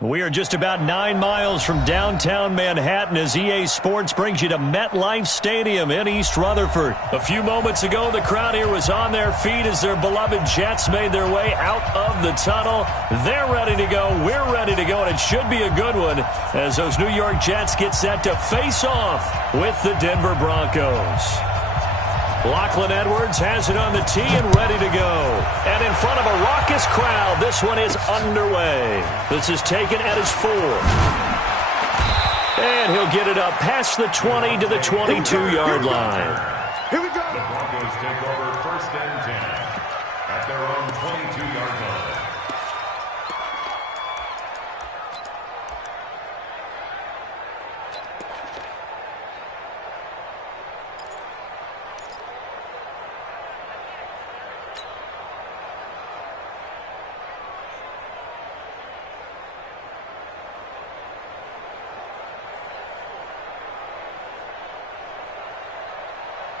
We are just about 9 miles from downtown Manhattan as EA Sports brings you to MetLife Stadium in East Rutherford. A few moments ago, the crowd here was on their feet as their beloved Jets made their way out of the tunnel. They're ready to go. We're ready to go, and it should be a good one as those New York Jets get set to face off with the Denver Broncos. Lachlan Edwards has it on the tee and ready to go. And in front of a raucous crowd, this one is underway. This is taken at his 4. And he'll get it up past the 20 to the 22-yard line. Here we go. The Broncos take over 1st and 10 at their own 22-yard line.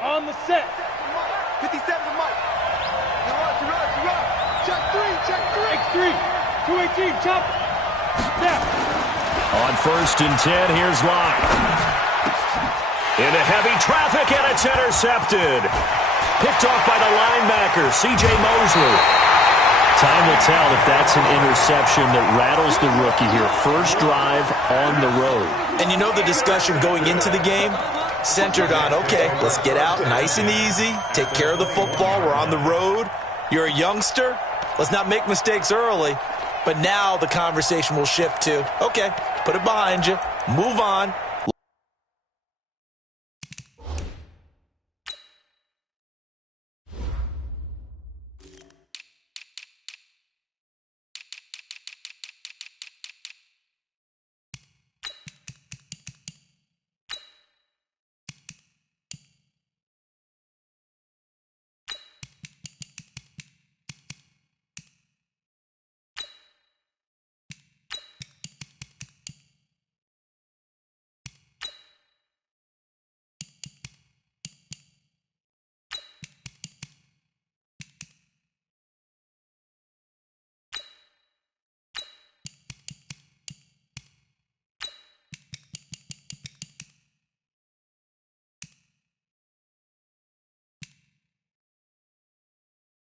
On the set. 57 to Mike. You run. Check 3. X3. 218. Chop. Snap. On 1st and 10, here's Locke. Into heavy traffic, and it's intercepted. Picked off by the linebacker, C.J. Mosley. Time will tell if that's an interception that rattles the rookie here. First drive on the road. And you know the discussion going into the game? Centered on, okay, let's get out nice and easy, take care of the football, we're on the road. You're a youngster, let's not make mistakes early. But now the conversation will shift to, okay, put it behind you, move on.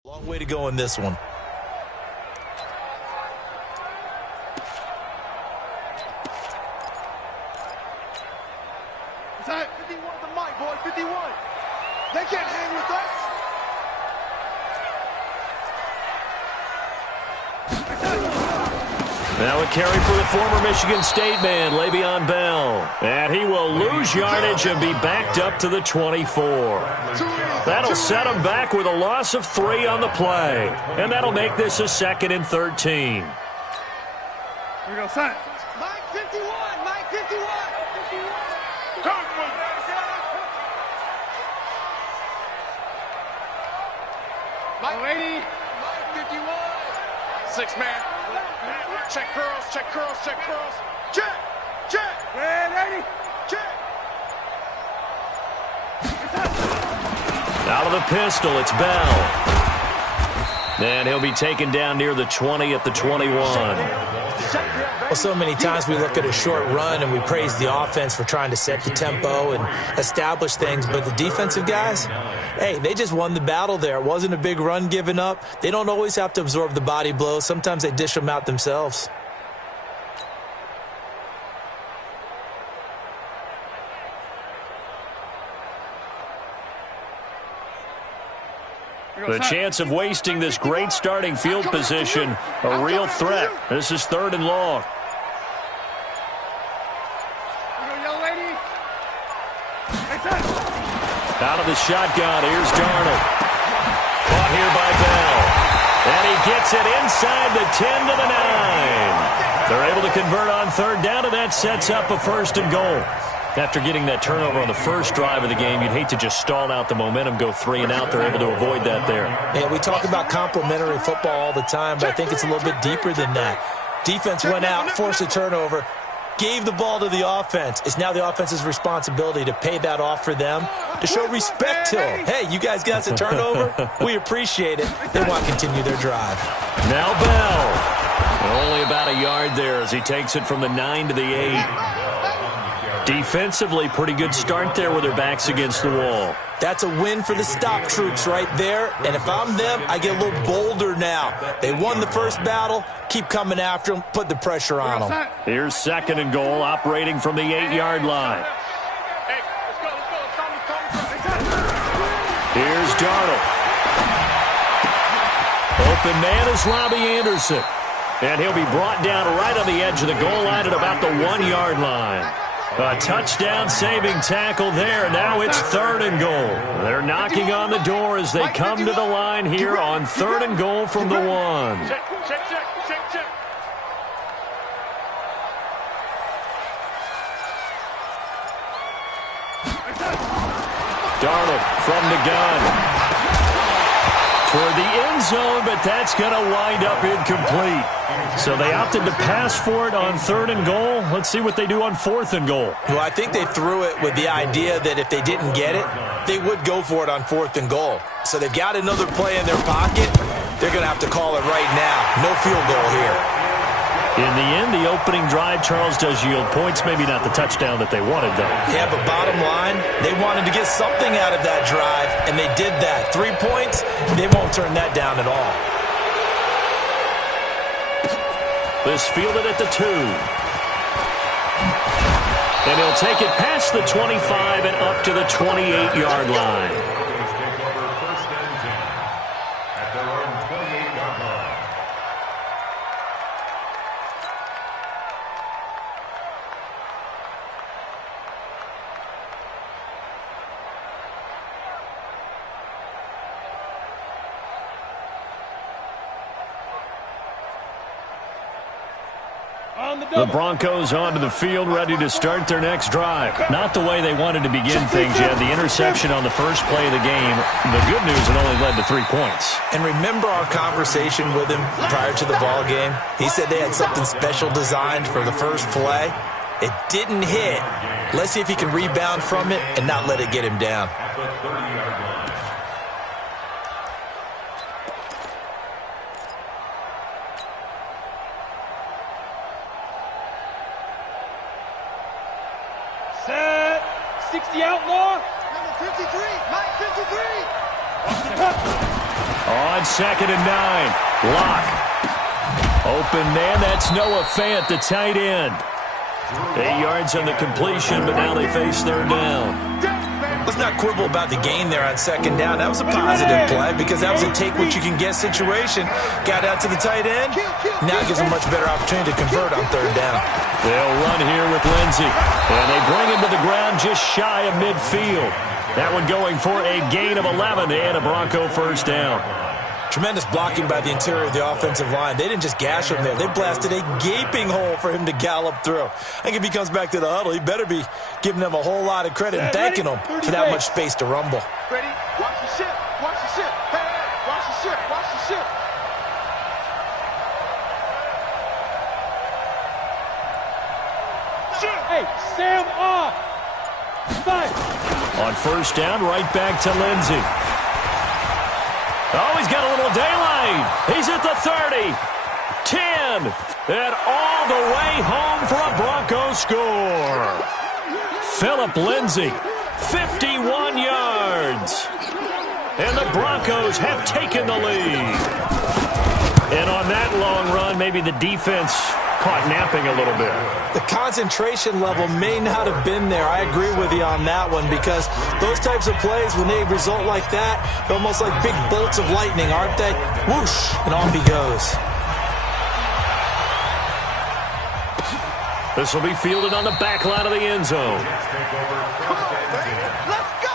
Long way to go in this one. Is that 51 to Mike, boy? 51. They can't hang with us. Now a carry for the former Michigan State man, Le'Veon Bell. And he will lose yardage and be backed up to the 24. That'll set him back with a loss of 3 on the play. And that'll make this a 2nd and 13. Here we go, son. Mike 51. Mike 51. Mike 80. Mike 51. 6-man. Check curls. Check. Man, 80. Check. Out of the pistol, it's Bell. And he'll be taken down near the 20 at the 21. Well, so many times we look at a short run and we praise the offense for trying to set the tempo and establish things, but the defensive guys, hey, they just won the battle there. It wasn't a big run given up. They don't always have to absorb the body blows. Sometimes they dish them out themselves. The chance of wasting this great starting field position, a real threat. This is 3rd and long. Out of the shotgun, here's Darnold. Caught here by Bell. And he gets it inside the 10 to the 9. They're able to convert on 3rd down, and that sets up a 1st and goal. After getting that turnover on the first drive of the game, you'd hate to just stall out the momentum, go 3 and out. They're able to avoid that there. Yeah, we talk about complementary football all the time, but I think it's a little bit deeper than that. Defense went out, forced a turnover, gave the ball to the offense. It's now the offense's responsibility to pay that off for them, to show respect to them. Hey, you guys got us a turnover? We appreciate it. They want to continue their drive. Now Bell. Only about a yard there as he takes it from the 9 to the 8. Defensively, pretty good start there with their backs against the wall. That's a win for the stop troops right there. And if I'm them, I get a little bolder now. They won the first battle. Keep coming after them. Put the pressure on them. Here's 2nd and goal, operating from the 8-yard line. Here's Darnold. Open man is Robbie Anderson. And he'll be brought down right on the edge of the goal line at about the 1-yard line. A touchdown-saving tackle there. Now it's 3rd and goal. They're knocking on the door as they come to the line here on 3rd and goal from the 1. Check. Darnold from the gun. Toward the end zone, but that's going to wind up incomplete. So they opted to pass for it on 3rd and goal. Let's see what they do on 4th and goal. Well, I think they threw it with the idea that if they didn't get it, they would go for it on 4th and goal. So they've got another play in their pocket. They're going to have to call it right now. No field goal here. In the end, the opening drive, Charles, does yield points. Maybe not the touchdown that they wanted, though. Yeah, but bottom line, they wanted to get something out of that drive, and they did that. 3 points, they won't turn that down at all. This fielded at the 2. And he'll take it past the 25 and up to the 28-yard line. The Broncos onto the field, ready to start their next drive. Not the way they wanted to begin things yet. The interception on the first play of the game. The good news, it only led to 3 points. And remember our conversation with him prior to the ball game? He said they had something special designed for the first play. It didn't hit. Let's see if he can rebound from it and not let it get him down. Set. 60 outlaw. Number 53. Mike 53. On 2nd and 9. Lock. Open man, that's Noah Fant, the tight end. 8 yards on the completion, but now they face 3rd down. Let's not quibble about the gain there on 2nd down. That was a positive play because that was a take-what-you-can-get situation. Got out to the tight end. Now it gives them a much better opportunity to convert on 3rd down. They'll run here with Lindsey. And they bring him to the ground just shy of midfield. That one going for a gain of 11 and a Bronco first down. Tremendous blocking by the interior of the offensive line. They didn't just gash him there. They blasted a gaping hole for him to gallop through. I think if he comes back to the huddle, he better be giving them a whole lot of credit and thanking them for that much space to rumble. Ready? Watch the ship. Watch the ship. Hey, watch the ship. Watch the ship. Hey, Sam off. 5. On first down, right back to Lindsey. Oh, he's got a little daylight. He's at the 30, 10, and all the way home for a Bronco score. Phillip Lindsey, 51 yards. And the Broncos have taken the lead. And on that long run, maybe the defense caught napping a little bit. The concentration level may not have been there. I agree with you on that one because those types of plays, when they result like that, they're almost like big bolts of lightning, aren't they? Whoosh, and off he goes. This will be fielded on the back line of the end zone. Come on, baby. Let's go.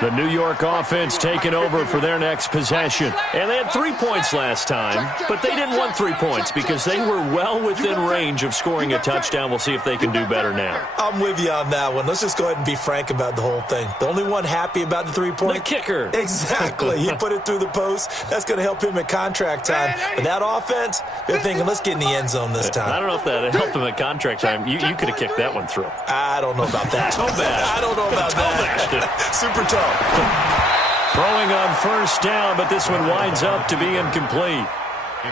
The New York offense taking over for their next possession. And they had 3 points last time, but they didn't want 3 points because they were well within range of scoring a touchdown. We'll see if they can do better now. I'm with you on that one. Let's just go ahead and be frank about the whole thing. The only one happy about the 3-point. The kicker. Exactly. He put it through the post. That's going to help him at contract time. But that offense, they're thinking, let's get in the end zone this time. I don't know if that helped him at contract time. You could have kicked that one through. I don't know about that. Toe bash. I don't know about that. Toe bashed it. Super toe. Throwing on first down, but this one winds up to be incomplete.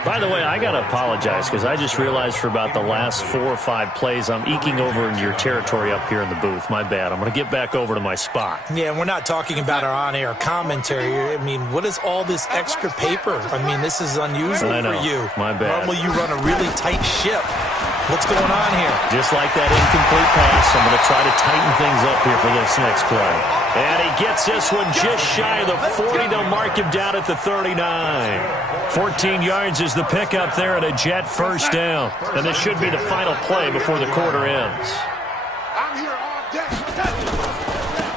By the way, I got to apologize because I just realized for about the last 4 or 5 plays I'm eking over into your territory up here in the booth. My bad. I'm going to get back over to my spot. Yeah, we're not talking about our on-air commentary. I mean, what is all this extra paper? I mean, this is unusual for you. My bad. Normally you run a really tight ship. What's going on here? Just like that incomplete pass, I'm going to try to tighten things up here for this next play. And he gets this one just shy of the 40. They'll mark him down at the 39. 14 yards is the pickup there at a Jet first down. And this should be the final play before the quarter ends. I'm here all day.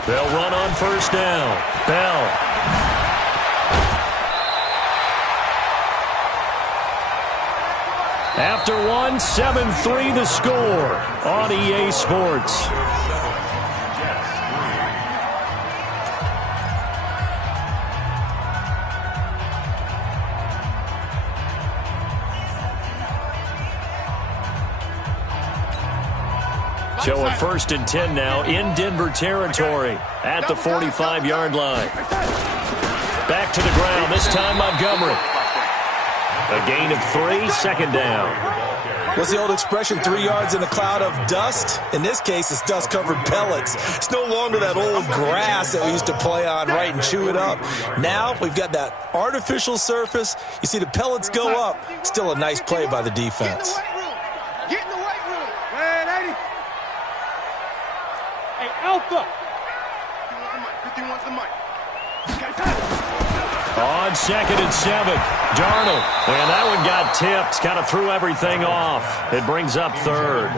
They'll run on first down. Bell. After one, 7-3 the score on EA Sports. So a 1st and 10 now in Denver territory at the 45-yard line. Back to the ground, this time Montgomery. A gain of 3, second down. What's the old expression, 3 yards in a cloud of dust? In this case, it's dust-covered pellets. It's no longer that old grass that we used to play on, right, and chew it up. Now we've got that artificial surface. You see the pellets go up. Still a nice play by the defense. Get in the weight room. Hey, lady. Hey, Alpha. 51's the mic. On 2nd and 7, Darnold. And that one got tipped, kind of threw everything off. It brings up 3rd.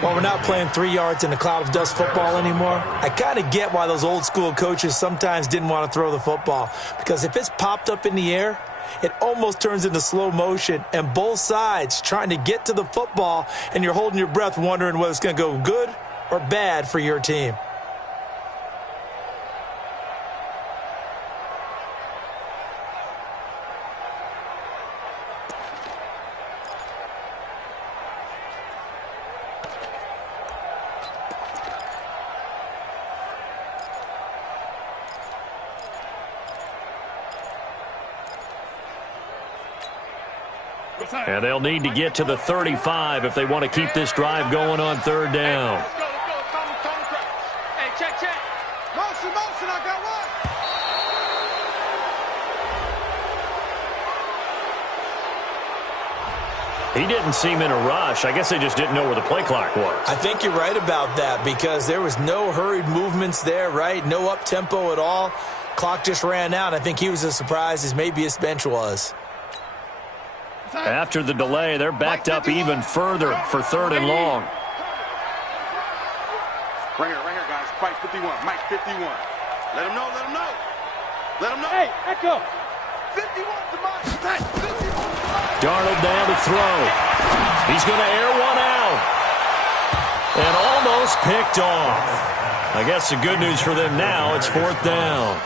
Well, we're not playing 3 yards in a cloud of dust football anymore. I kind of get why those old school coaches sometimes didn't want to throw the football. Because if it's popped up in the air, it almost turns into slow motion. And both sides trying to get to the football, and you're holding your breath wondering whether it's going to go good or bad for your team. And they'll need to get to the 35 if they want to keep this drive going on 3rd down. Let's go. Hey, check. Motion, I got one. He didn't seem in a rush. I guess they just didn't know where the play clock was. I think you're right about that because there was no hurried movements there, right? No up-tempo at all. Clock just ran out. I think he was as surprised as maybe his bench was. After the delay, they're backed up even further for 3rd and long. Right here, guys. Fight 51. Mike 51. Let him know. Hey, Echo. 51's the mic. 51's the mic. Darnold down to throw. He's going to air one out. And almost picked off. I guess the good news for them now, it's 4th down.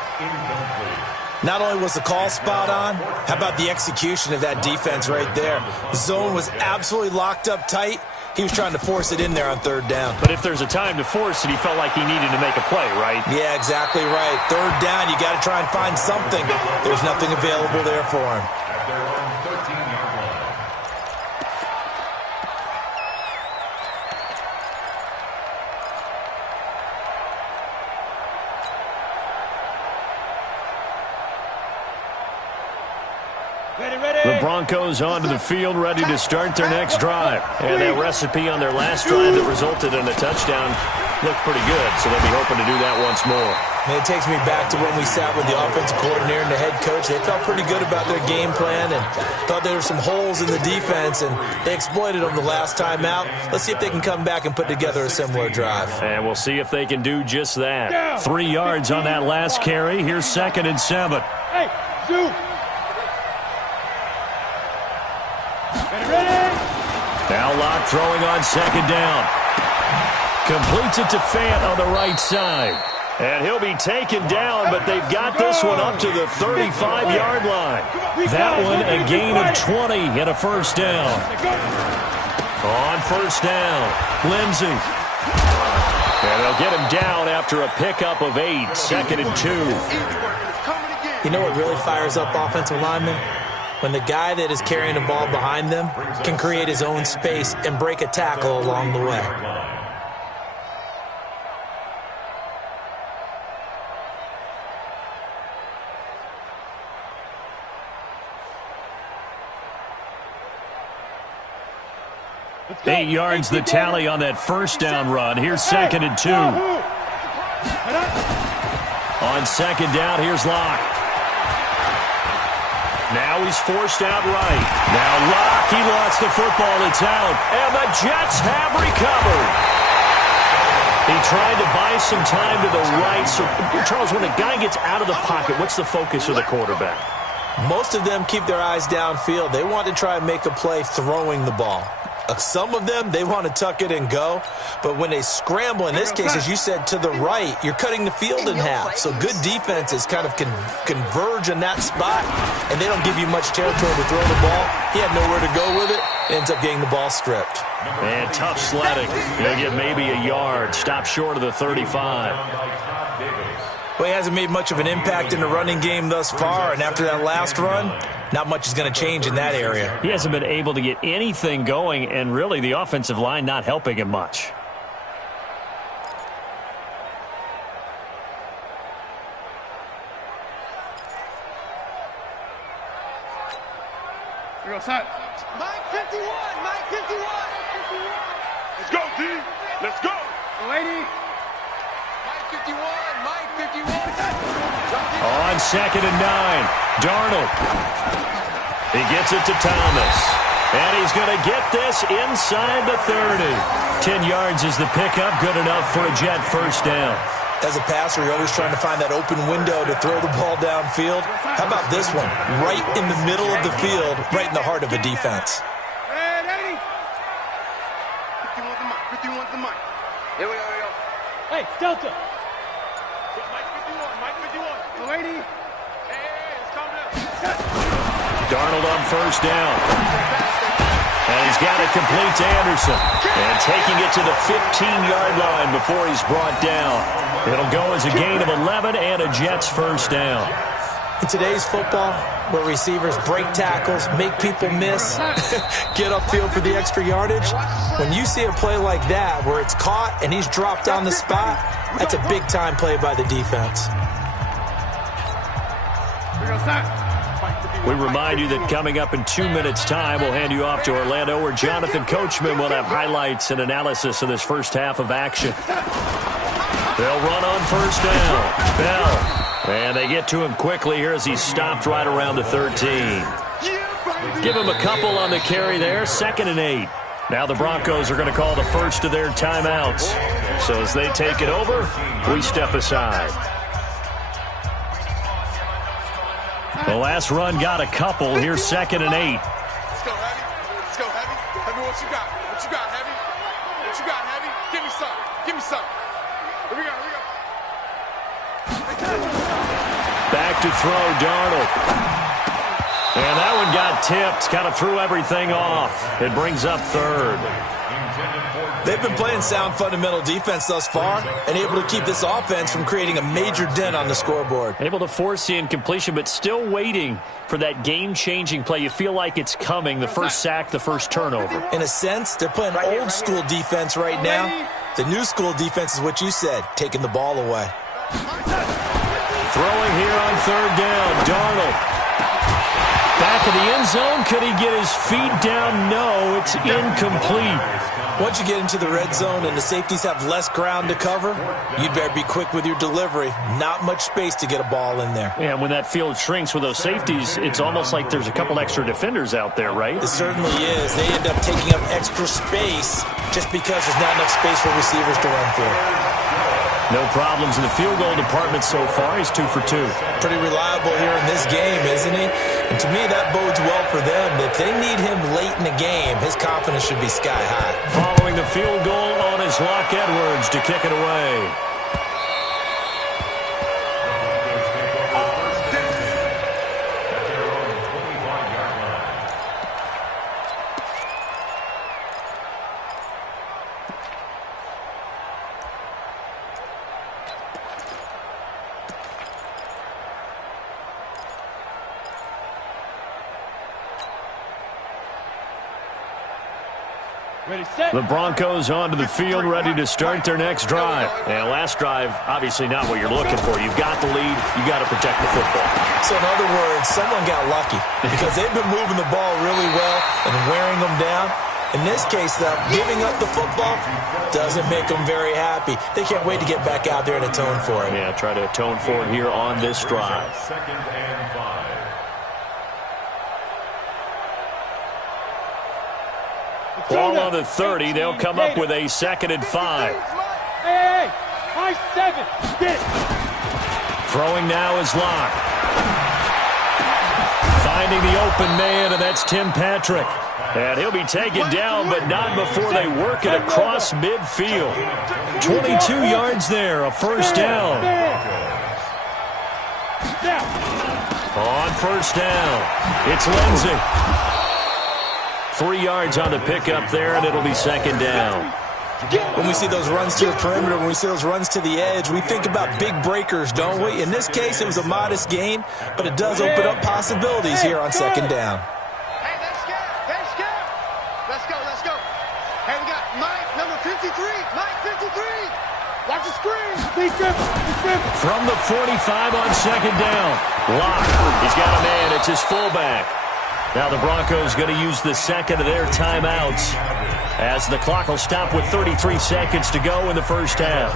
Not only was the call spot on, how about the execution of that defense right there? The zone was absolutely locked up tight. He was trying to force it in there on 3rd down. But if there's a time to force it, he felt like he needed to make a play, right? Yeah, exactly right. 3rd down, you got to try and find something. There's nothing available there for him. At their own 13-yard line. The Broncos onto the field, ready to start their next drive. And that recipe on their last drive that resulted in a touchdown looked pretty good, so they'll be hoping to do that once more. And it takes me back to when we sat with the offensive coordinator and the head coach. They felt pretty good about their game plan and thought there were some holes in the defense, and they exploited them the last time out. Let's see if they can come back and put together a similar drive. And we'll see if they can do just that. 3 yards on that last carry. Here's 2nd and 7. Hey, shoot. Ready? Now Locke throwing on 2nd down. Completes it to Fant on the right side. And he'll be taken down, but they've got this one up to the 35-yard line. That one a gain of 20 and a 1st down. On 1st down, Lindsey. And they'll get him down after a pickup of 8, 2nd and 2. You know what really fires up offensive linemen? When the guy that is carrying the ball behind them can create his own space and break a tackle along the way. Eight yards the tally on that first down run. Here's 2nd and 2. On 2nd down, here's Locke. Now he's forced out right. Now Locke, he lost the football. It's out. And the Jets have recovered. He tried to buy some time to the right. So, Charles, when a guy gets out of the pocket, what's the focus of the quarterback? Most of them keep their eyes downfield. They want to try and make a play throwing the ball. Some of them, they want to tuck it and go. But when they scramble, in this case, as you said, to the right, you're cutting the field in half. So good defenses kind of converge in that spot, and they don't give you much territory to throw the ball. He had nowhere to go with it. Ends up getting the ball stripped. And tough sledding. He'll get maybe a yard. Stop short of the 35. Well, he hasn't made much of an impact in the running game thus far, and after that last run, not much is going to change in that area. He hasn't been able to get anything going, and really the offensive line not helping him much. Here goes Hut. Mike 51, Mike 51. Let's go, D. Let's go. Lady. Mike 51, Mike 51. On 2nd and 9, Darnold. He gets it to Thomas. And he's going to get this inside the 30. 10 yards is the pickup. Good enough for a Jet first down. As a passer, you're always trying to find that open window to throw the ball downfield. How about this one? Right in the middle of the field, right in the heart of a defense. Red 80. 51 to Mike, 51 to Mike. Here we go. Hey, Delta. Mike 51, Mike 51. Lady. Hey, it's coming up. Darnold on first down. And he's got it complete to Anderson. And taking it to the 15-yard line before he's brought down. It'll go as a gain of 11 and a Jets first down. In today's football, where receivers break tackles, make people miss, get upfield for the extra yardage, when you see a play like that where it's caught and he's dropped on the spot, that's a big-time play by the defense. Here goes Hut. We remind you that coming up in 2 minutes' time, we'll hand you off to Orlando, where Jonathan Coachman will have highlights and analysis of this first half of action. They'll run on first down. Bell. And they get to him quickly here as he's stopped right around the 13. Give him a couple on the carry there. 2nd and 8. Now the Broncos are going to call the first of their timeouts. So as they take it over, we step aside. The last run got a couple. Here's 2nd and 8. Let's go, Heavy. Let's go, Heavy. Heavy, what you got? What you got, Heavy? What you got, Heavy? Give me some. Give me some. Here we go. Back to throw, Darnold. And that one got tipped. Kind of threw everything off. It brings up 3rd. They've been playing sound fundamental defense thus far and able to keep this offense from creating a major dent on the scoreboard. Able to force the incompletion, but still waiting for that game-changing play. You feel like it's coming, the first sack, the first turnover. In a sense, they're playing old-school defense right now. The new school defense is what you said, taking the ball away. Throwing here on 3rd down, Darnold. Back in the end zone, could he get his feet down? No, it's incomplete. Once you get into the red zone and the safeties have less ground to cover, you'd better be quick with your delivery. Not much space to get a ball in there. And when that field shrinks with those safeties, it's almost like there's a couple extra defenders out there, right? It certainly is. They end up taking up extra space just because there's not enough space for receivers to run through. No problems in the field goal department so far. He's 2 for 2. Pretty reliable here in this game, isn't he? And to me, that bodes well for them. If they need him late in the game, his confidence should be sky high. Following the field goal on is Locke Edwards to kick it away. The Broncos onto the field, ready to start their next drive. And last drive, obviously not what you're looking for. You've got the lead. You've got to protect the football. So in other words, someone got lucky because they've been moving the ball really well and wearing them down. In this case, though, giving up the football doesn't make them very happy. They can't wait to get back out there and atone for it. Yeah, try to atone for it here on this drive. 2nd and 5. Ball on the 30. They'll come up with a 2nd and 5. Hey, high 7. Get it. Throwing now is Locke. Finding the open man, and that's Tim Patrick. And he'll be taken down, but not before they work it across midfield. 22 yards there, a first down. On first down, it's Lindsey. 3 yards on the pickup there, and it'll be 2nd down. When we see those runs to the perimeter, when we see those runs to the edge, we think about big breakers, don't we? In this case, it was a modest gain, but it does open up possibilities here on 2nd down. Hey, let's go. Let's go. Hey, we got Mike, number 53. Mike, 53. Watch the screen. From the 45 on 2nd down. Locke, he's got a man. It's his fullback. Now the Broncos going to use the second of their timeouts as the clock will stop with 33 seconds to go in the first half.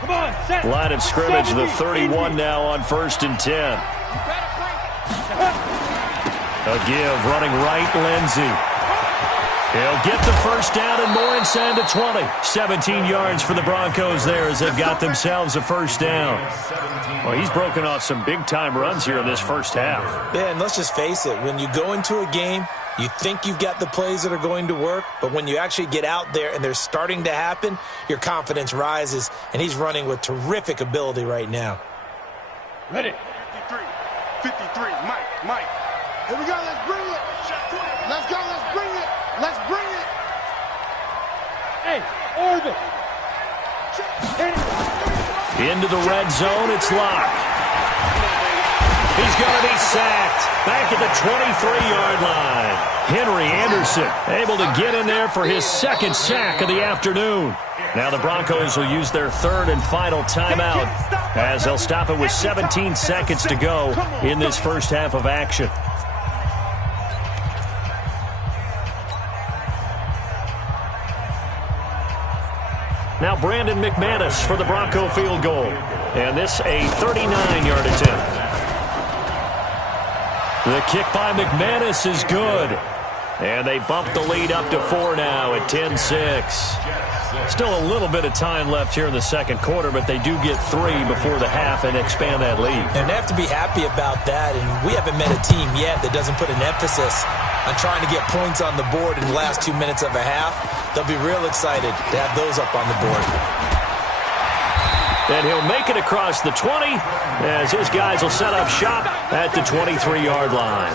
Come on, set. Line of scrimmage, the 31 now on 1st and 10. A give, running right, Lindsey. He'll get the first down and more inside the 20. 17 yards for the Broncos there as they've got themselves a first down. Well, he's broken off some big-time runs here in this first half. Yeah, and let's just face it. When you go into a game, you think you've got the plays that are going to work, but when you actually get out there and they're starting to happen, your confidence rises, and he's running with terrific ability right now. Ready. 53, Mike. Here we go, let's bring it. Let's go, let's bring it. Hey, orbit. Into the red zone, it's Locke. He's going to be sacked back at the 23-yard line. Henry Anderson able to get in there for his 2nd sack of the afternoon. Now the Broncos will use their 3rd and final timeout as they'll stop it with 17 seconds to go in this first half of action. Now Brandon McManus for the Bronco field goal. And this a 39-yard attempt. The kick by McManus is good. And they bump the lead up to 4 now at 10-6. Still a little bit of time left here in the second quarter, but they do get 3 before the half and expand that lead. And they have to be happy about that, and we haven't met a team yet that doesn't put an emphasis on trying to get points on the board in the last 2 minutes of a half. They'll be real excited to have those up on the board. And he'll make it across the 20 as his guys will set up shop at the 23-yard line.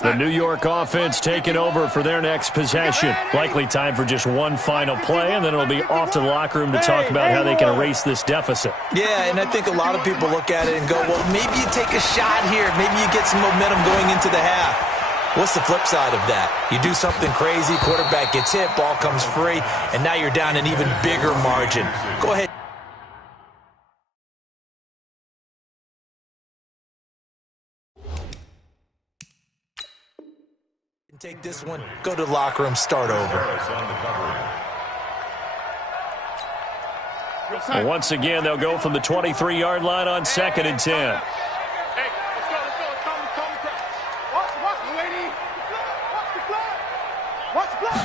The New York offense taking over for their next possession. Likely time for just one final play, and then it'll be off to the locker room to talk about how they can erase this deficit. Yeah, and I think a lot of people look at it and go, well, maybe you take a shot here. Maybe you get some momentum going into the half. What's the flip side of that? You do something crazy, quarterback gets hit, ball comes free, and now you're down an even bigger margin. Go ahead. Take this one, go to the locker room, start over. And once again, they'll go from the 23-yard line on 2nd and 10. Hey, let's go. Calm the crowd. Watch the lady. Watch the block.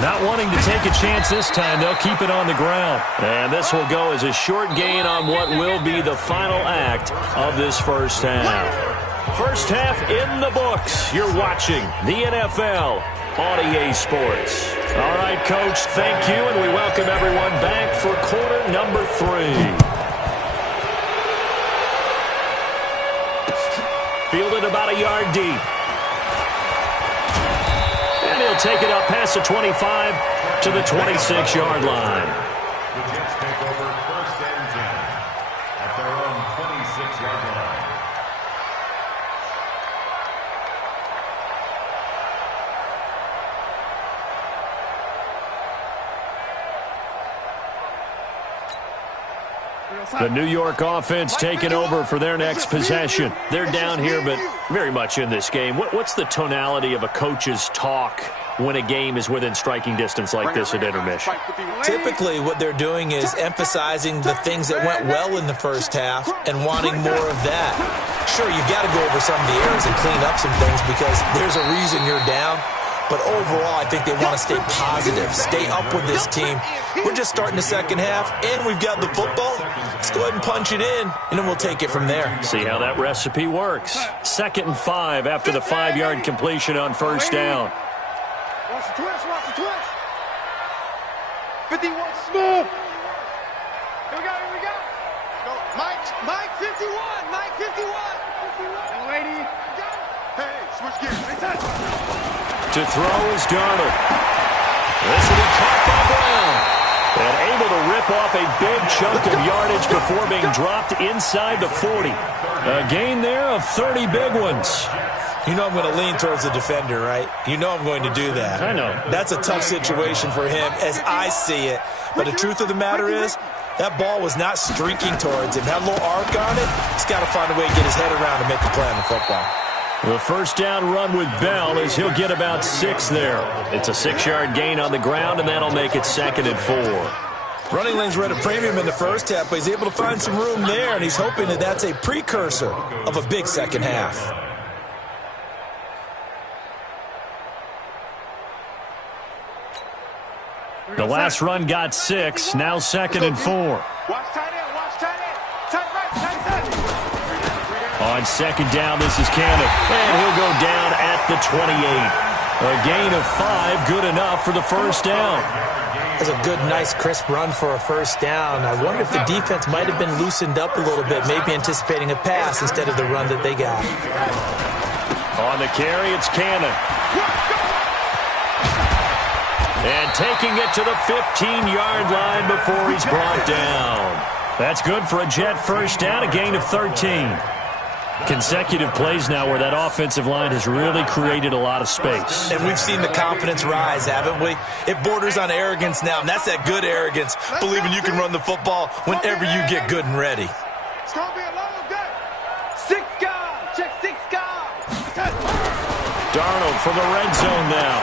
Not wanting to take a chance this time, they'll keep it on the ground. And this will go as a short gain on what will be the final act of this first half. First half in the books. You're watching the NFL on EA Sports. All right, Coach, thank you, and we welcome everyone back for quarter number 3. a yard deep. And he'll take it up past the 25 to the 26-yard line. The Jets take over 1st and 10 at their own 26-yard line. The New York offense taking over for their next possession. They're down here, but very much in this game. What's the tonality of a coach's talk when a game is within striking distance like this at intermission? Typically, what they're doing is emphasizing the things that went well in the first half and wanting more of that. Sure, you've got to go over some of the errors and clean up some things because there's a reason you're down. But overall, I think they want to stay positive, stay up with this team. We're just starting the second half, and we've got the football. Let's go ahead and punch it in, and then we'll take it from there. See how that recipe works. 2nd and 5 after the 5-yard completion on 1st down. Watch the twist, watch the twist. 51 smooth. Here we go. Go. Mike 51, Mike 51. Young lady. Hey, switch gears. To throw is Darnold. This will be caught by Brown. And able to rip off a big chunk of yardage before being dropped inside the 40. A gain there of 30 big ones. You know I'm going to lean towards the defender, right? You know I'm going to do that. I know. That's a tough situation for him as I see it. But the truth of the matter is, that ball was not streaking towards him. Had a little arc on it. He's got to find a way to get his head around and make a play on the football. The 1st down run with Bell is he'll get about 6 there. It's a 6-yard gain on the ground, and that'll make it 2nd and 4. Running lanes were at a premium in the first half, but he's able to find some room there, and he's hoping that that's a precursor of a big second half. The last run got 6, now 2nd and 4. Watch tight end, watch tight end. Tight right, tight left. On 2nd down, this is Cannon, and he'll go down at the 28. A gain of 5, good enough for the 1st down. That's a good, nice, crisp run for a 1st down. I wonder if the defense might have been loosened up a little bit, maybe anticipating a pass instead of the run that they got. On the carry, it's Cannon. And taking it to the 15-yard line before he's brought down. That's good for a Jet 1st down, a gain of 13. Consecutive plays now where that offensive line has really created a lot of space. And we've seen the confidence rise, haven't we? It borders on arrogance now, and that's that good arrogance, believing you can run the football whenever you get good and ready. It's going to be a long day. 6 guys. Check 6 guys. Darnold from the red zone now.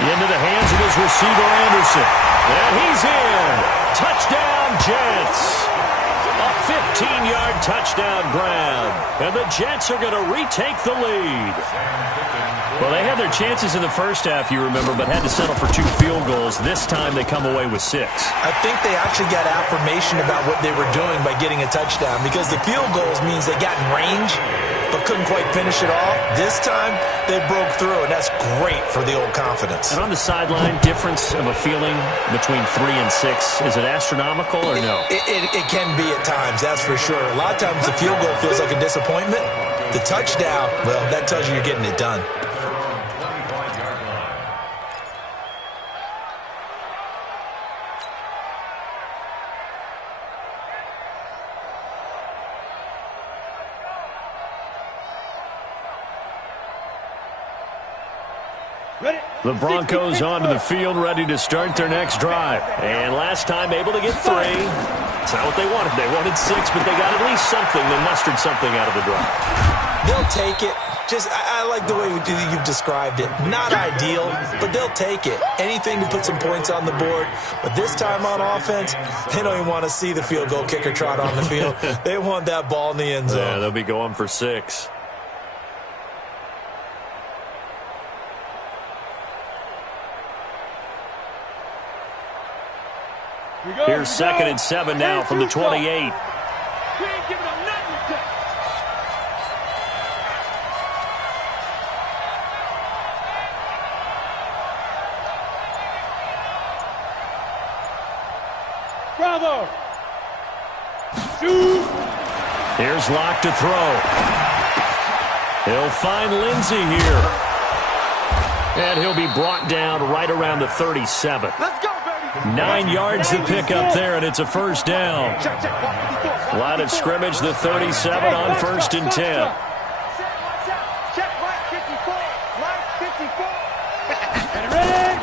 Into the hands of his receiver, Anderson. And he's in. Touchdown, Jets. A 15-yard touchdown grab. And the Jets are going to retake the lead. Well, they had their chances in the first half, you remember, but had to settle for 2 field goals. This time they come away with 6. I think they actually got affirmation about what they were doing by getting a touchdown because the field goals means they got in range but couldn't quite finish it off. This time, they broke through, and that's great for the old confidence. And on the sideline, difference of a feeling between 3 and 6, is it astronomical or no? It can be at times, that's for sure. A lot of times the field goal feels like a disappointment. The touchdown, well, that tells you you're getting it done. The Broncos onto the field, ready to start their next drive. And last time able to get 3. It's not what they wanted. They wanted 6, but they got at least something. They mustered something out of the drive. They'll take it. I like the way you've described it. Not ideal, but they'll take it. Anything to put some points on the board. But this time on offense, they don't even want to see the field goal kicker trot on the field. They want that ball in the end zone. Yeah, they'll be going for 6. Here's 2nd and 7 now from the 28. We ain't giving them nothing to Bravo. Here's Locke to throw. He'll find Lindsey here. And he'll be brought down right around the 37. Let's go, baby. 9 yards to pick up there, and it's a first down. Line of scrimmage, the 37 on 1st and 10. Check Mike 54. Mike 54. Ready?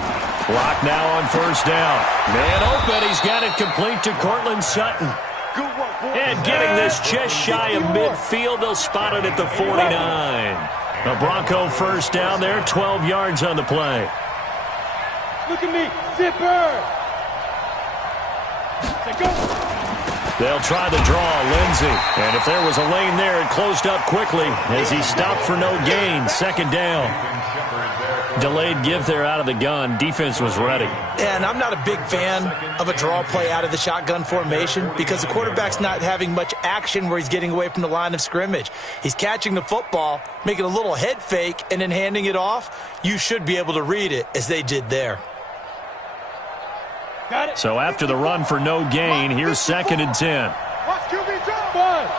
Clock now on 1st down. Man open. He's got it complete to Cortland Sutton. Good work, boy. And getting this just shy of midfield, they'll spot it at the 49. A Bronco first down there, 12 yards on the play. Look at me. Zipper. Go. They'll try the draw, Lindsey. And if there was a lane there, it closed up quickly as he stopped for no gain. 2nd down. Delayed give there out of the gun. Defense was ready. And I'm not a big fan of a draw play out of the shotgun formation because the quarterback's not having much action where he's getting away from the line of scrimmage. He's catching the football, making a little head fake, and then handing it off. You should be able to read it as they did there. Got it. So after the run for no gain, here's 2nd and 10. Watch QB draw. Five.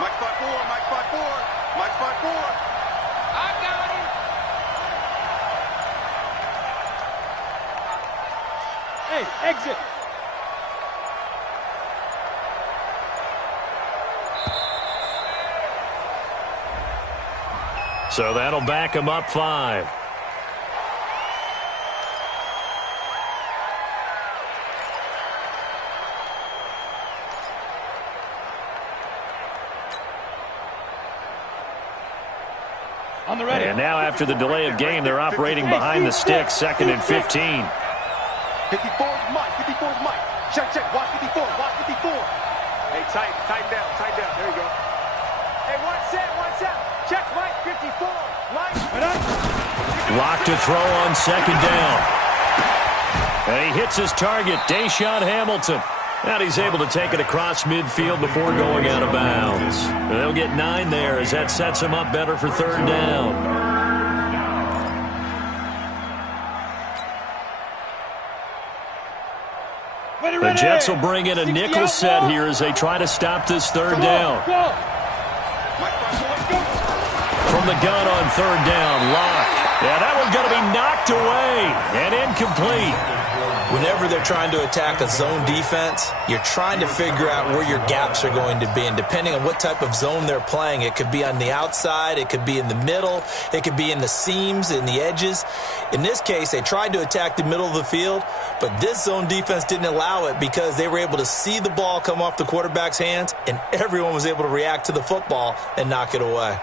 Mike 5-4. Mike 5-4. Mike 5-4. I got him. Hey, exit. So that'll back him up 5. On the ready. And now after the delay of game, they're operating behind the sticks, 2nd and 15. 54's Mike. 54's Mike. Check. Watch 54. Watch 54. Hey, tighten down. There you go. Hey, watch out. Check Mike 54. Mike. Lock to throw on 2nd down. And he hits his target, Deshaun Hamilton. And he's able to take it across midfield before going out of bounds. They'll get 9 there as that sets him up better for 3rd down. The Jets will bring in a nickel set here as they try to stop this 3rd down. From the gun on 3rd down, Locke. Yeah, that one's going to be knocked away and incomplete. Whenever they're trying to attack a zone defense, you're trying to figure out where your gaps are going to be. And depending on what type of zone they're playing, it could be on the outside, it could be in the middle, it could be in the seams, in the edges. In this case, they tried to attack the middle of the field, but this zone defense didn't allow it because they were able to see the ball come off the quarterback's hands, and everyone was able to react to the football and knock it away.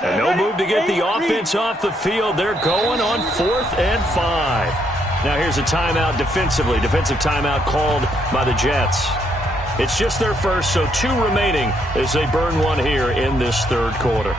And no move to get the offense off the field. They're going on 4th and 5. Now here's a timeout defensively. Defensive timeout called by the Jets. It's just their first, so 2 remaining as they burn one here in this 3rd quarter.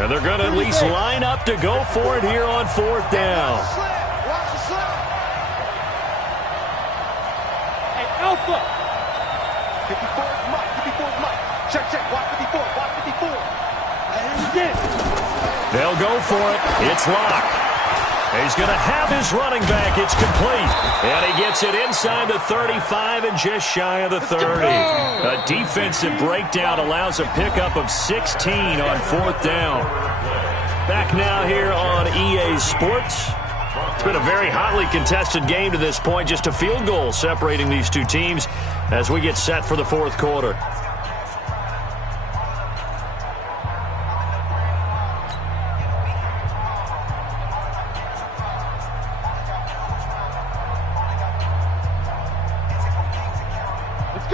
And they're going to at least line up to go for it here on 4th down. Watch the slip. Hey, Alpha. 54's Mike. 54's Mike. Check. Watch 54. Watch 54. They'll go for it. It's Locke. He's going to have his running back. It's complete. And he gets it inside the 35 and just shy of the 30. A defensive breakdown allows a pickup of 16 on 4th down. Back now here on EA Sports. It's been a very hotly contested game to this point. Just a field goal separating these two teams as we get set for the 4th quarter.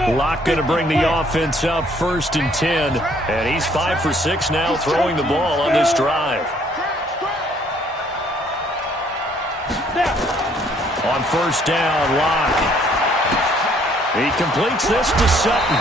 Locke going to bring the offense up 1st and 10. And he's 5 for 6 now throwing the ball on this drive. On 1st down, Locke. He completes this to Sutton.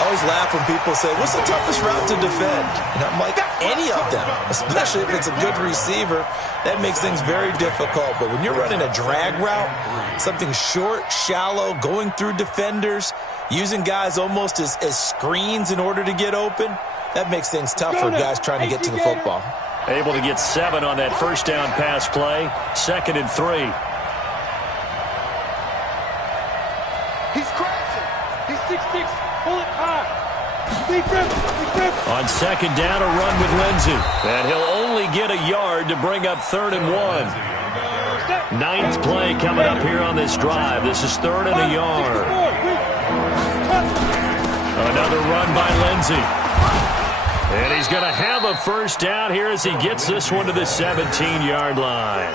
Oh, always laugh when people say, what's the toughest route to defend? And I'm like, any of them, especially if it's a good receiver. That makes things very difficult. But when you're running a drag route, something short, shallow, going through defenders, using guys almost as screens in order to get open, that makes things tough for guys trying to get to the football. Able to get 7 on that first down pass play. 2nd and 3. He's crashing. He's 6'6". Pull it high. Big grip. Big grip. On 2nd down, a run with Lindsey. And he'll only get a yard to bring up 3rd and 1. 9th play coming up here on this drive. This is 3rd and a yard. Another run by Lindsey. And he's going to have a first down here as he gets this one to the 17-yard line.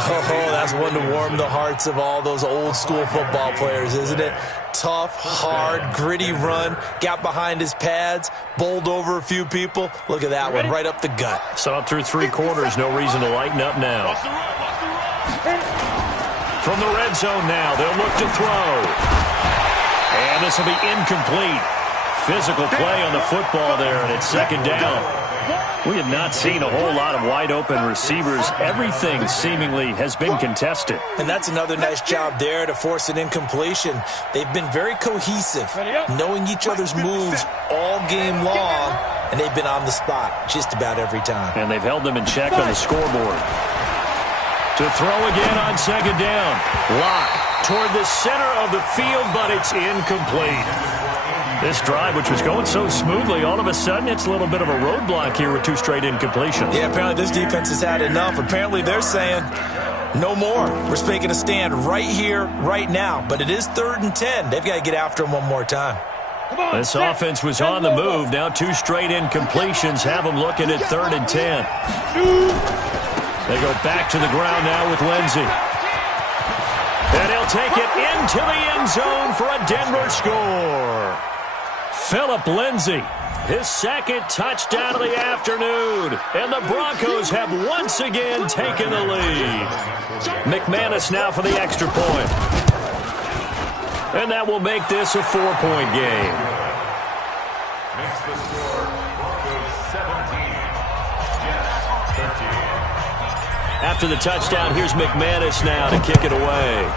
Oh, that's one to warm the hearts of all those old school football players, isn't it? Tough, hard, gritty run. Got behind his pads, bowled over a few people. Look at that one, right up the gut. So up through 3 quarters, no reason to lighten up now. From the red zone now, they'll look to throw. And this will be incomplete. Physical play on the football there, and it's 2nd down. We have not seen a whole lot of wide-open receivers. Everything seemingly has been contested. And that's another nice job there to force an incompletion. They've been very cohesive, knowing each other's moves all game long, and they've been on the spot just about every time. And they've held them in check on the scoreboard. To throw again on 2nd down. Lock toward the center of the field, but it's incomplete. This drive, which was going so smoothly, all of a sudden it's a little bit of a roadblock here with 2 straight incompletions. Yeah, apparently this defense has had enough. Apparently they're saying no more. We're making a stand right here, right now. But it is 3rd and 10. They've got to get after him one more time. This offense was on the move. Now 2 straight incompletions have them looking at 3rd and 10. They go back to the ground now with Lindsey. And he'll take it into the end zone for a Denver score. Phillip Lindsay, his 2nd touchdown of the afternoon. And the Broncos have once again taken the lead. McManus now for the extra point. And that will make this a 4-point game. Makes the score Broncos 17, Jets 13. After the touchdown, here's McManus now to kick it away.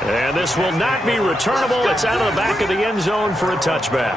And this will not be returnable. It's out of the back of the end zone for a touchback.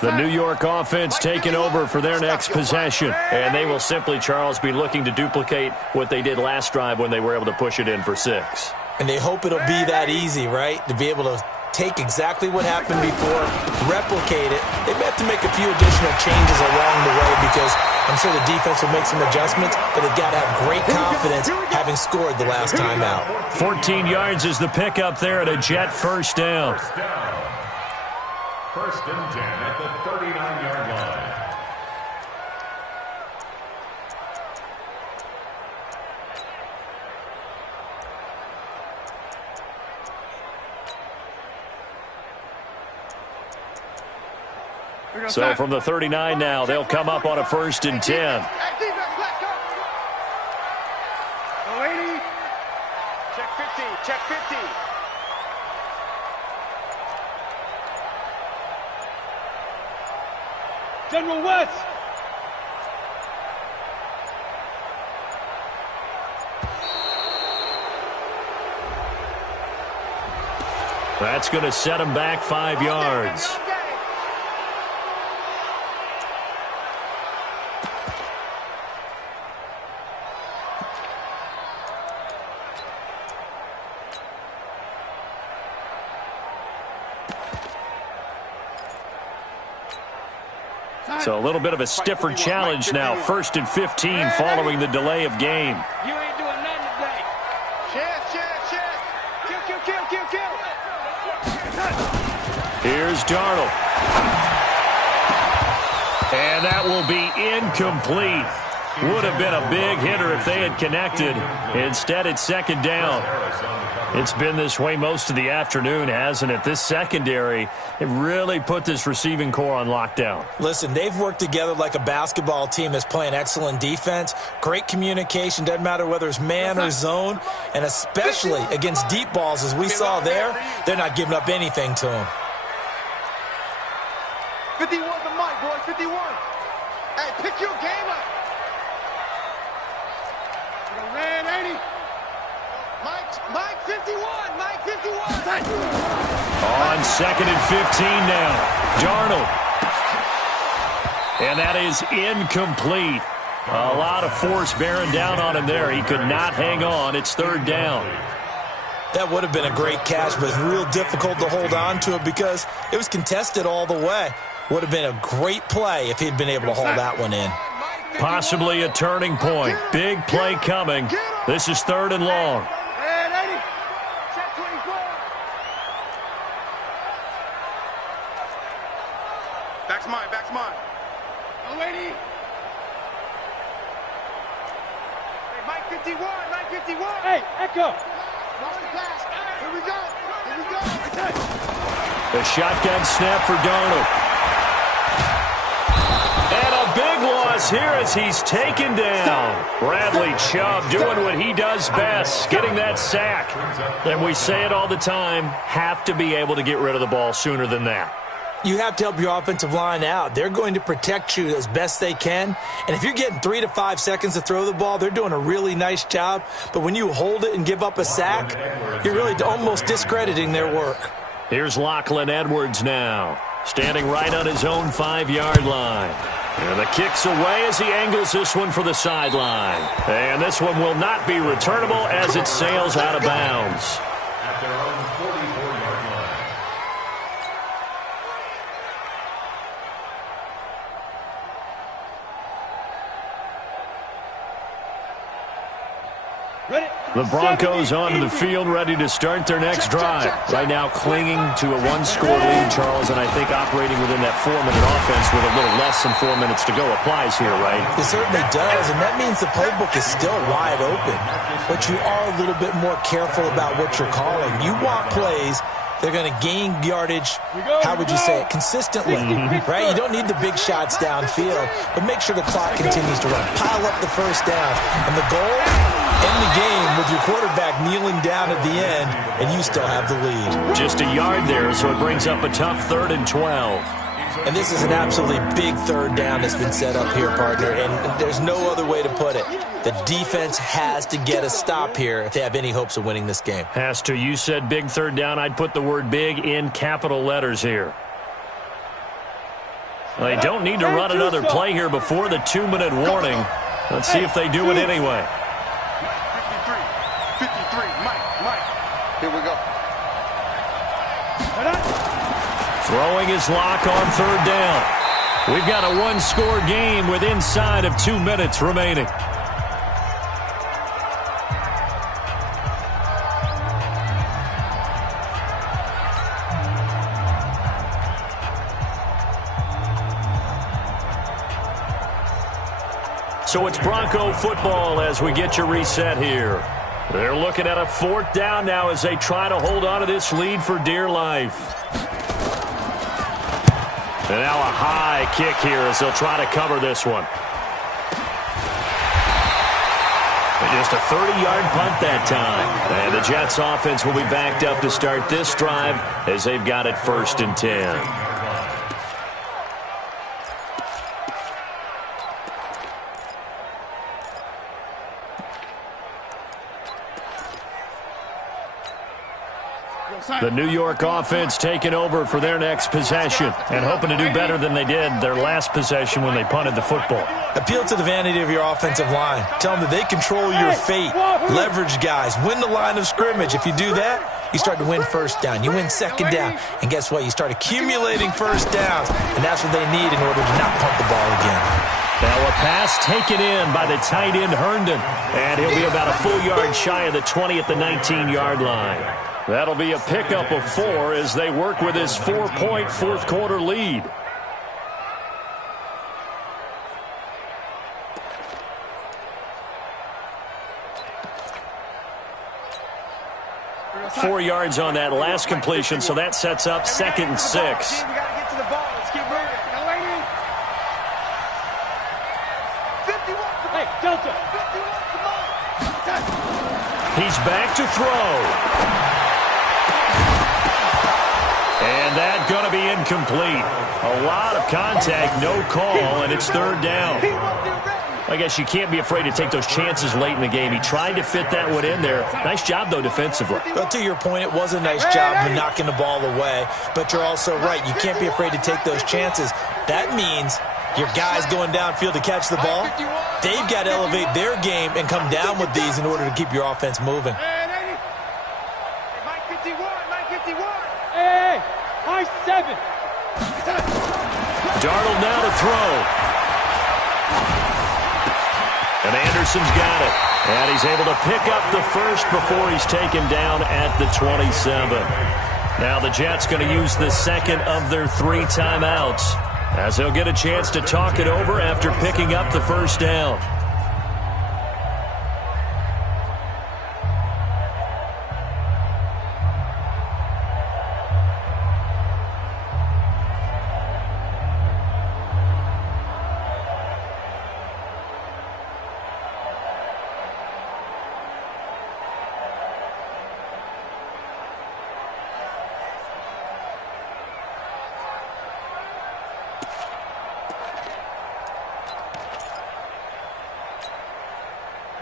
The New York offense taking over for their next possession. And they will simply, Charles, be looking to duplicate what they did last drive when they were able to push it in for 6. And they hope it'll be that easy, right? To be able to take exactly what happened before, replicate it. They may have to make a few additional changes along the way because I'm sure the defense will make some adjustments, but they've got to have great confidence having scored the last time out. 14 yards is the pickup there at a Jet first down. 1st and 10 at the 39-yard line. So from the 39 now, they'll come up on a 1st and 10. Check 50. Check 50. General West. That's going to set him back 5 yards. So a little bit of a stiffer challenge now. 1st and 15 following the delay of game. You ain't doing nothing today. Chance. Kill. Here's Darnold. And that will be incomplete. Would have been a big hitter if they had connected. Instead, it's second down. It's been this way most of the afternoon, hasn't it? This secondary, it really put this receiving core on lockdown. Listen, they've worked together like a basketball team that's playing excellent defense. Great communication, doesn't matter whether it's man or zone. And especially against deep balls, as we saw there, they're not giving up anything to them. 51 the mic, boys, 51. Hey, pick your game up. Ran 80. Mike 51, Mike 51. On second and 15 now. Darnold. And that is incomplete. A lot of force bearing down on him there. He could not hang on. It's third down. That would have been a great catch, but it's real difficult to hold on to it because it was contested all the way. Would have been a great play if he'd been able to hold that one in. Possibly a turning point. Big play coming. This is third and long. Back's mine, back's mine. Oh, lady. Hey, Mike 51, Mike 51. Hey, Echo. Here we go. Here we go. The shotgun snap for Darnold. And a big loss here as he's taken down. Bradley Chubb doing what he does best, getting that sack. And we say it all the time, have to be able to get rid of the ball sooner than that. You have to help your offensive line out. They're going to protect you as best they can. And if you're getting 3 to 5 seconds to throw the ball, they're doing a really nice job. But when you hold it and give up a sack, you're really almost discrediting their work. Here's Lachlan Edwards now, standing right on his own 5-yard line. And the kick's away as he angles this one for the sideline. And this one will not be returnable as it sails out of bounds. At their own 44-yard line. The Broncos onto the field, ready to start their next drive. Right now clinging to a one-score lead, Charles, and I think operating within that 4-minute offense with a little less than 4 minutes to go applies here, right? It certainly does, and that means the playbook is still wide open. But you are a little bit more careful about what you're calling. You want plays. They're going to gain yardage, how would you say it, consistently, right? You don't need the big shots downfield, but make sure the clock continues to run. Pile up the first down. And the goal, end the game with your quarterback kneeling down at the end, and you still have the lead. Just a yard there, so it brings up a tough 3rd and 12. And this is an absolutely big third down that's been set up here, partner, and there's no other way to put it. The defense has to get a stop here if they have any hopes of winning this game. Has to. You said big third down. I'd put the word big in capital letters here. They don't need to run another play here before the 2-minute warning. Let's see if they do it anyway. 53, Mike. Here we go. Throwing his lock on third down. We've got a one-score game with inside of 2 minutes remaining. So it's Bronco football as we get you reset here. They're looking at a 4th down now as they try to hold on to this lead for dear life. And now a high kick here as they'll try to cover this one. And just a 30-yard punt that time. And the Jets offense will be backed up to start this drive as they've got it 1st and 10. The New York offense taking over for their next possession and hoping to do better than they did their last possession when they punted the football. Appeal to the vanity of your offensive line. Tell them that they control your fate. Leverage guys. Win the line of scrimmage. If you do that, you start to win first down. You win second down. And guess what? You start accumulating first downs. And that's what they need in order to not punt the ball again. Now a pass taken in by the tight end Herndon. And he'll be about a full yard shy of the 20 at the 19-yard line. That'll be a pickup of 4 as they work with his 4-point fourth-quarter lead. 4 yards on that last completion, so that sets up 2nd and 6. We got to get to the ball. Let's keep moving. Hey, Delta. He's back to throw. And that's going to be incomplete. A lot of contact, no call, and it's 3rd down. I guess you can't be afraid to take those chances late in the game. He tried to fit that one in there. Nice job, though, defensively. But to your point, it was a nice job of knocking the ball away. But you're also right. You can't be afraid to take those chances. That means your guys going downfield to catch the ball, they've got to elevate their game and come down with these in order to keep your offense moving. Mike 51, Mike 51. Hey, high 7. Darnold now to throw. And Anderson's got it. And he's able to pick up the first before he's taken down at the 27. Now the Jets going to use the second of their 3 timeouts, as they'll get a chance to talk it over after picking up the first down.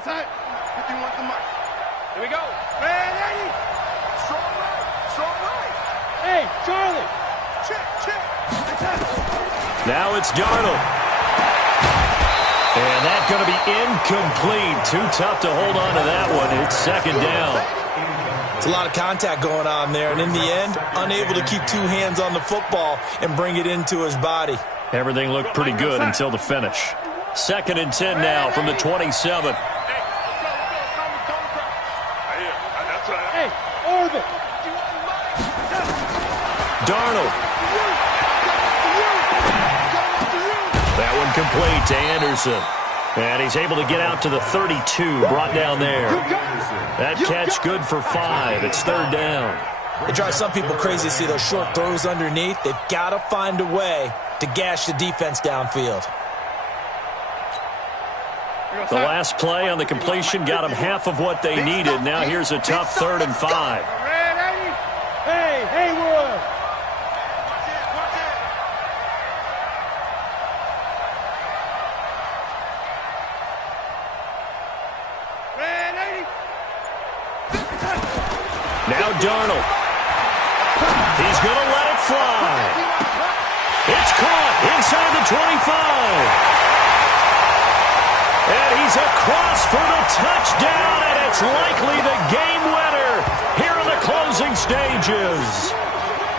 Set. 51 to Mike. Here we go. Man, 80. Strong right. Strong right. Hey, Charlie. Check, check. Now it's Darnold. And that's going to be incomplete. Too tough to hold on to that one. It's 2nd down. It's a lot of contact going on there, and in the end, unable to keep 2 hands on the football and bring it into his body. Everything looked pretty good until the finish. 2nd and 10 now from the 27. Hey, Orbit. Darnold. That one complete to Anderson. And he's able to get out to the 32, brought down there. That catch good for 5. It's 3rd down. It drives some people crazy to see those short throws underneath. They've got to find a way to gash the defense downfield. The last play on the completion got them half of what they needed. Now here's a tough 3rd and 5. Hey, Haywood. Now Darnold. He's going to let it fly. It's caught inside the 25. And he's across for the touchdown, and it's likely the game winner here in the closing stages.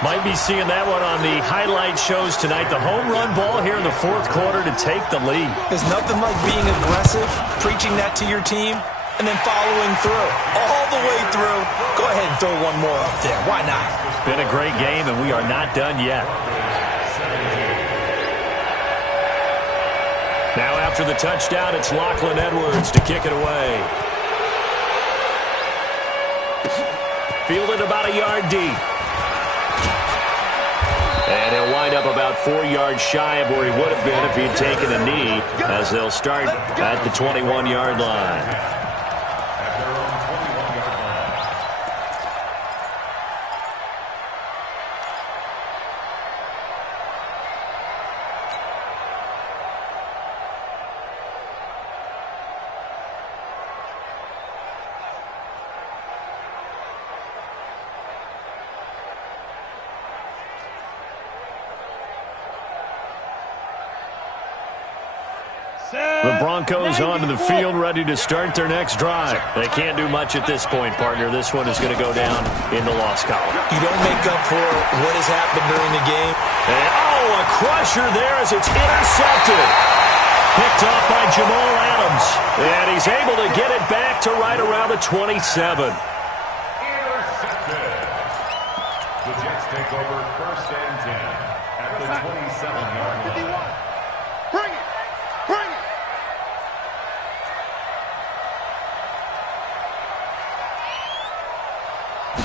Might be seeing that one on the highlight shows tonight. The home run ball here in the 4th quarter to take the lead. There's nothing like being aggressive, preaching that to your team, and then following through, all the way through. Go ahead and throw one more up there. Why not? Been a great game, and we are not done yet. Now after the touchdown, it's Lachlan Edwards to kick it away. Fielded about a yard deep. And he'll wind up about 4 yards shy of where he would have been if he'd taken a knee, as they'll start at the 21-yard line. The Broncos onto the field, ready to start their next drive. They can't do much at this point, partner. This one is going to go down in the loss column. You don't make up for what has happened during the game. And, a crusher there as it's intercepted. Picked off by Jamal Adams. And he's able to get it back to right around the 27. Intercepted. The Jets take over 1st and 10 at the 27-yard line. Bring it. Bring it.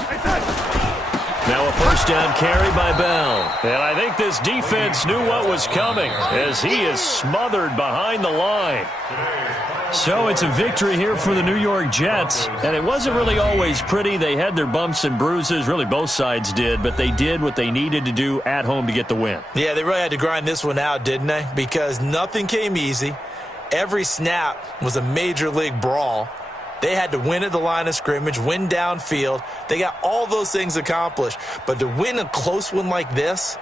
Hey, Now a first down carry by Bell. And I think this defense knew what was coming as he is smothered behind the line. So it's a victory here for the New York Jets. And it wasn't really always pretty. They had their bumps and bruises. Really, both sides did. But they did what they needed to do at home to get the win. Yeah, they really had to grind this one out, didn't they? Because nothing came easy. Every snap was a major league brawl. They had to win at the line of scrimmage, win downfield. They got all those things accomplished. But to win a close one like this,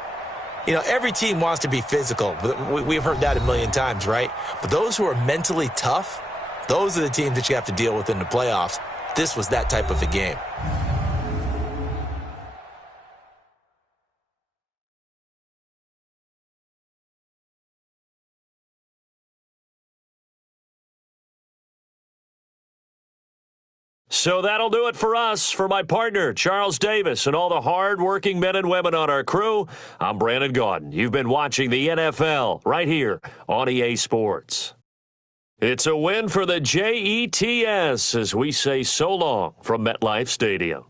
you know, every team wants to be physical. We've heard that a million times, right? But those who are mentally tough, those are the teams that you have to deal with in the playoffs. This was that type of a game. So that'll do it for us. For my partner, Charles Davis, and all the hard-working men and women on our crew, I'm Brandon Gaudin. You've been watching the NFL right here on EA Sports. It's a win for the Jets as we say so long from MetLife Stadium.